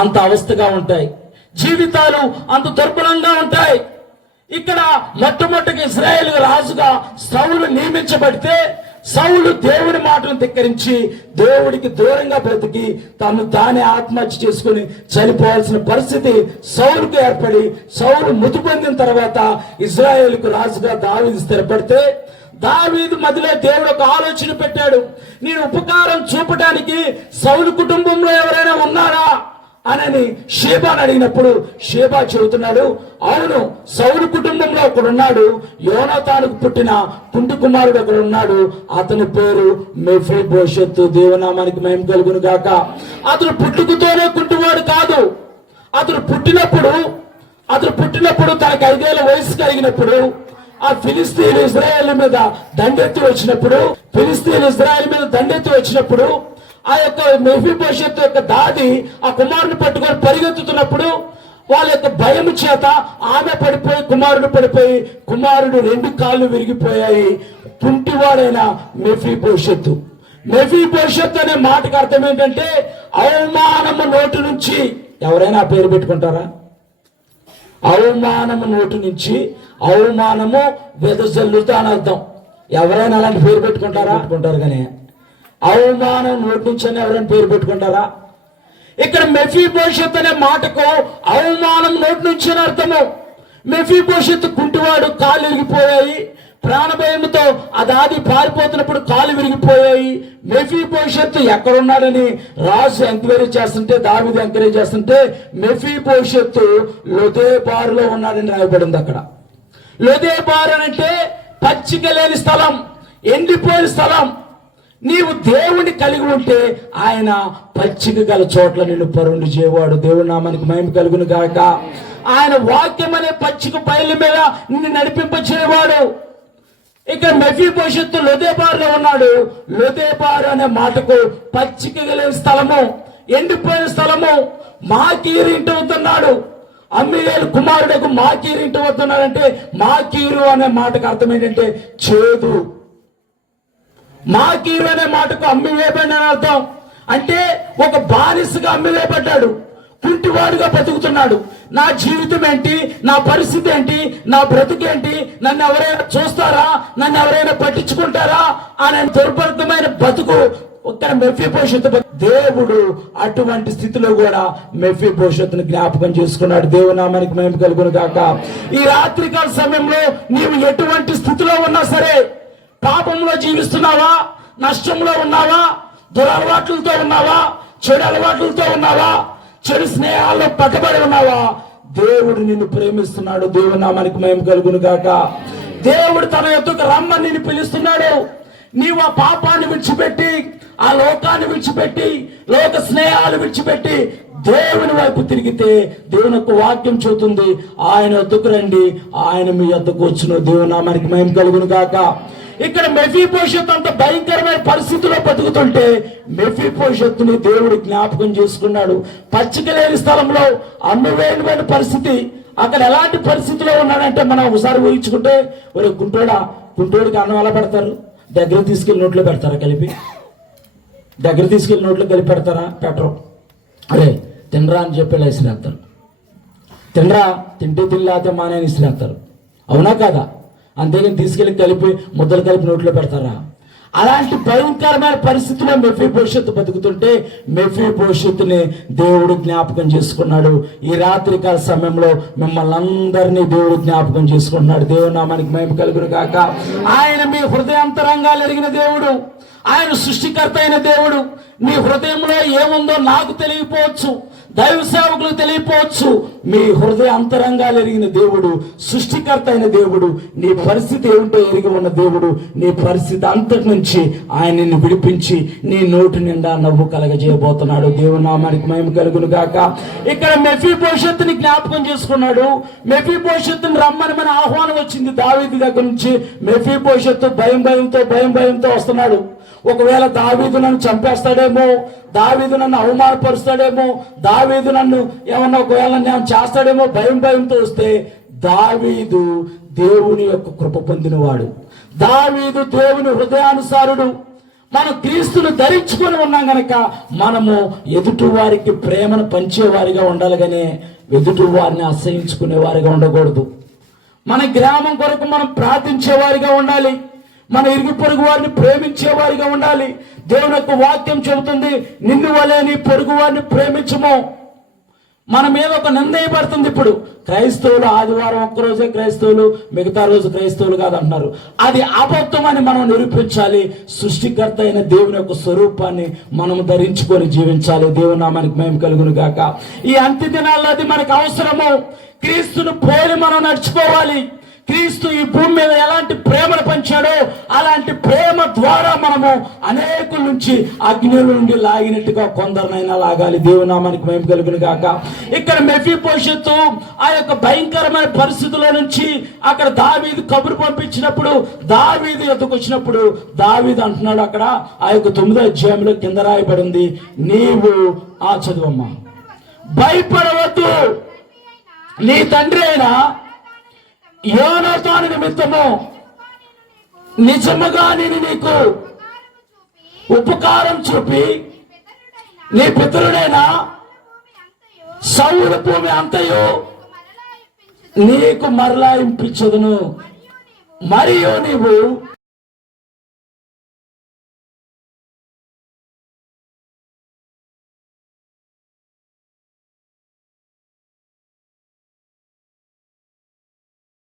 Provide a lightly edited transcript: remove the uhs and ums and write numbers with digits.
అంత అవస్థగా ఉంటాయి, జీవితాలు అంత దుర్బలంగా ఉంటాయి. ఇక్కడ మొట్టమొదటిగా ఇశ్రాయేలు రాజుగా సౌలు నియమించబడితే సౌలు దేవుని మాటను ధిక్కరించి దేవుడికి దూరంగా బ్రతికి తానే ఆత్మహత్య చేసుకుని చనిపోవాల్సిన పరిస్థితి సౌలుకు ఏర్పడి సౌలు మృతి పొందిన తర్వాత ఇశ్రాయేలుకు రాజుగా దావీదు స్థిరపడితే దావీదు మధ్యలో దేవుడు ఒక ఆలోచన పెట్టాడు. నేను ఉపకారం చూపడానికి సౌలు కుటుంబంలో ఎవరైనా ఉన్నారా అని షేబాను అడిగినప్పుడు షేబా చెబుతున్నాడు, అవును, సౌలు కుటుంబంలో ఒకడున్నాడు, యోనాతానుకు పుట్టిన కుంటి కుమారుడు ఒకడున్నాడు, అతని పేరు మెఫీబోషెతు. దేవునామానికి మహిమ కలుగును గాక. అతను పుట్టుకతోనే కుంటివాడు కాదు. అతను పుట్టినప్పుడు తనకు 5 ఏళ్ల వయసు కలిగినప్పుడు ఆ ఫిలిస్తీన్లు ఇజ్రాయేల్ మీద దండెత్తి వచ్చినప్పుడు ఆ యొక్క మెఫీబోషెతు యొక్క దాది ఆ కుమారుని పట్టుకొని పరిగెత్తుతున్నప్పుడు వాళ్ళ యొక్క భయం చేత ఆమె పడిపోయి కుమారుడు 2 కాళ్ళు విరిగిపోయాయి. కుంటివాడైన మెఫీబోషెతు అనే మాటకు అర్థం ఏంటంటే అవమానము నోటు నుంచి. ఎవరైనా ఆ పేరు పెట్టుకుంటారా? అవమానము నోటు నుంచి అవమానము వెదజల్లుతా అని అర్థం. ఎవరైనా అలాంటి పేరు పెట్టుకుంటారు కానీ అవమానం నోటి నుంచి ఎవరైనా పేరు పెట్టుకుంటారా? ఇక్కడ మెఫీబోషెతు అనే మాటకు అవమానం నోటి నుంచి అని అర్థము. మెఫీబోషెతు కుంటివాడు, కాళ్ళు విరిగిపోయాయి. ప్రాణభయంతో ఆ దాది పారిపోతున్నప్పుడు కాళ్ళు విరిగిపోయాయి. మెఫీబోషెతు ఎక్కడున్నాడని రాజు ఎంక్వైరీ చేస్తుంటే, దావీదు ఎంక్వైరీ చేస్తుంటే మెఫీబోషెతు లోదేబారులో ఉన్నాడని రాయబడింది. అక్కడ లోదేబారు అంటే పచ్చిక లేని స్థలం, ఎండిపోయిన స్థలం. నీవు దేవుని కలిగి ఉంటే ఆయన పచ్చిక గల చోట్ల నిన్ను పరుండి చేయవాడు. దేవుడి నామానికి మహిమ కలుగును గాక. ఆయన వాక్యం అనే పచ్చిక బయలు మీద నిన్ను నడిపింపచేయవాడు. ఇక్కడ మెఫీబోషెతు లోదేబారులో ఉన్నాడు. లోదేబారు అనే మాటకు పచ్చిక లేని స్థలము, ఎండిపోయిన స్థలము. మాకీరు ఇంటి వస్తున్నాడు. అమ్మీయేలు కుమారుడుకు మాకీరు ఇంటి వస్తున్నాడంటే మాకీరు అనే మాటకు అర్థం ఏంటంటే చేదు. మాకీరు అనే మాటకు అమ్మివేయబడిన అర్థం. అంటే ఒక బానిసగా అమ్మివేయబడ్డాడు, కుంటివాడుగా బతుకుతున్నాడు. నా జీవితం ఏంటి, నా పరిస్థితి ఏంటి, నా బ్రతుకేంటి, నన్ను ఎవరైనా చూస్తారా, నన్ను ఎవరైనా పట్టించుకుంటారా అనే దుర్భరమైన బతుకు ఒక్క మెఫీబోషెతు. దేవుడు అటువంటి స్థితిలో కూడా మెఫీబోషెతును జ్ఞాపకం చేసుకున్నాడు. దేవునామానికి మహిమ కలుగును గాక. ఈ రాత్రికాల సమయంలో నీవు ఎటువంటి స్థితిలో ఉన్నా సరే, పాపంలో జీవిస్తున్నావా, నష్టంలో ఉన్నావా, దురలవాట్లతో ఉన్నావా, చెడు అలవాట్లతో ఉన్నావా, చెడు స్నేహాల్లో పట్టుబడి ఉన్నావా, దేవుడు నిన్ను ప్రేమిస్తున్నాడు. దేవునామానికి మహిమ కలుగును గాక. దేవుడు తన యొద్దకు రమ్మని నిన్ను పిలుస్తున్నాడు. నీవు ఆ పాపాన్ని విడిచిపెట్టి, ఆ లోకాన్ని విడిచిపెట్టి, లోక స్నేహాలు విడిచిపెట్టి దేవుని వైపు తిరిగితే దేవుని యొక్క వాక్యం చెబుతుంది, ఆయన యొద్దకు రండి, ఆయన మీ యొద్దకు వచ్చును. దేవునామానికి మహిమ కలుగును గాక. ఇక్కడ మెఫీబోషెతు అంత భయంకరమైన పరిస్థితిలో బతుకుతుంటే మెఫీబోషెతుని దేవుడు జ్ఞాపకం చేసుకున్నాడు. పచ్చిక లేని స్థలంలో, అమ్మువేయమైన పరిస్థితి. అక్కడ ఎలాంటి పరిస్థితిలో ఉన్నాడంటే మనం ఒకసారి ఊహించుకుంటే, ఒరే గుంటోడికి అన్నం ఎలా పెడతారు? దగ్గర తీసుకెళ్లి నోట్లో పెడతారా? కలిపి పెడతారా? పెట్టరు. అరే తినరా అని చెప్పి ఇసిరేస్తారు. తింటే తినలేకపోతే మానేని ఇసిరేస్తారు. అవునా కాదా? అంతేగాని తీసుకెళ్లి ముద్దలు కలిపి నోట్లో పెడతారా? అలాంటి భయంకరమైన పరిస్థితిలో మెఫీబోషెతు బతుకుతుంటే మెఫీబోషెతుని దేవుడు జ్ఞాపకం చేసుకున్నాడు. ఈ రాత్రికాల సమయంలో మిమ్మల్ని అందరినీ దేవుడు జ్ఞాపకం చేసుకున్నాడు. దేవుని నామానికి మహిమ కలుగును గాక. ఆయన మీ హృదయాంతరంగాలు ఎరిగిన దేవుడు, ఆయన సృష్టికర్త అయిన దేవుడు. మీ హృదయంలో ఏముందో నాకు తెలియపోవచ్చు, దైవ సేవకులు తెలియపోవచ్చు. మీ హృదయ అంతరంగాలు ఎరిగిన దేవుడు, సృష్టికర్త అయిన దేవుడు, నీ పరిస్థితి ఏమిటో ఎరిగి ఉన్న దేవుడు, నీ పరిస్థితి అంతటి నుంచి ఆయన నిన్ను విడిపించి నీ నోటి నిండా నవ్వు కలగజేయబోతున్నాడు. దేవుని నామానికి మహిమ కలుగును గాక. ఇక్కడ మెఫీబోషెతుని జ్ఞాపకం చేసుకున్నాడు. మెఫీబోషెతుని రమ్మని మన ఆహ్వానం వచ్చింది దావీదు దగ్గర నుంచి. మెఫీబోషెతు భయంతో వస్తున్నాడు. ఒకవేళ దావీదు నన్ను చంపేస్తాడేమో, దావీదు నన్ను అవమానపరుస్తాడేమో, దావీదు నన్ను ఏమన్నా ఒకవేళ నేను చేస్తాడేమో భయంతో వస్తే, దావీదు దేవుని యొక్క కృప పొందినవాడు, దావీదు దేవుని హృదయానుసారుడు. మనం క్రీస్తును ధరించుకొని ఉన్నాం గనక మనము ఎదుటి వారికి ప్రేమను పంచేవారిగా ఉండాలి కానీ ఎదుటి వారిని అసహించుకునే వారిగా ఉండకూడదు. మన గ్రామం కొరకు మనం ప్రార్థించేవారిగా ఉండాలి. మన ఇరుగు పొరుగు వారిని ప్రేమించేవారిగా ఉండాలి. దేవుని యొక్క వాక్యం చెబుతుంది, నిన్ను వలె నీ పొరుగు వారిని ప్రేమించము. మన మీద ఒక నిర్ణయపడుతుంది. ఇప్పుడు క్రైస్తవులు ఆదివారం ఒక్కరోజే క్రైస్తవులు, మిగతా రోజు క్రైస్తవులు కాదంటున్నారు. అది అబద్ధం అని మనం నిరూపించాలి. సృష్టికర్త అయిన దేవుని యొక్క స్వరూపాన్ని మనం ధరించుకొని జీవించాలి. దేవుని నామానికి మహిమ కలుగును గాక. ఈ అంత్య దినాల్లో అది మనకు అవసరము. క్రీస్తును పోలి మనం నడుచుకోవాలి. క్రీస్తు ఈ భూమి మీద ఎలాంటి ప్రేమను పంచాడో అలాంటి ప్రేమ ద్వారా మనము అనేకుల నుంచి అగ్నిలో నుండి లాగినట్టుగా కొందరినైనా లాగాలి. దేవునామానికి మహిమ కలుగును గాక. ఇక్కడ మెఫీబోషెతు ఆ యొక్క భయంకరమైన పరిస్థితుల నుంచి అక్కడ దావీదు కబురు పంపించినప్పుడు, దావీదు ఎద్దుకు వచ్చినప్పుడు దావీదు అంటున్నాడు, అక్కడ ఆ యొక్క 9వ అధ్యాయంలో కింద రాయబడింది, నీవు చదువమ్మా, భయపడవద్దు, నీ తండ్రి అయినా యోనాతాను నిమిత్తము నిజముగా నేను నీకు ఉపకారం చూపి నీ పితరుడైన సౌలు భూమి అంతయు నీకు మరలా ఇంపించదును, మరియు నీవు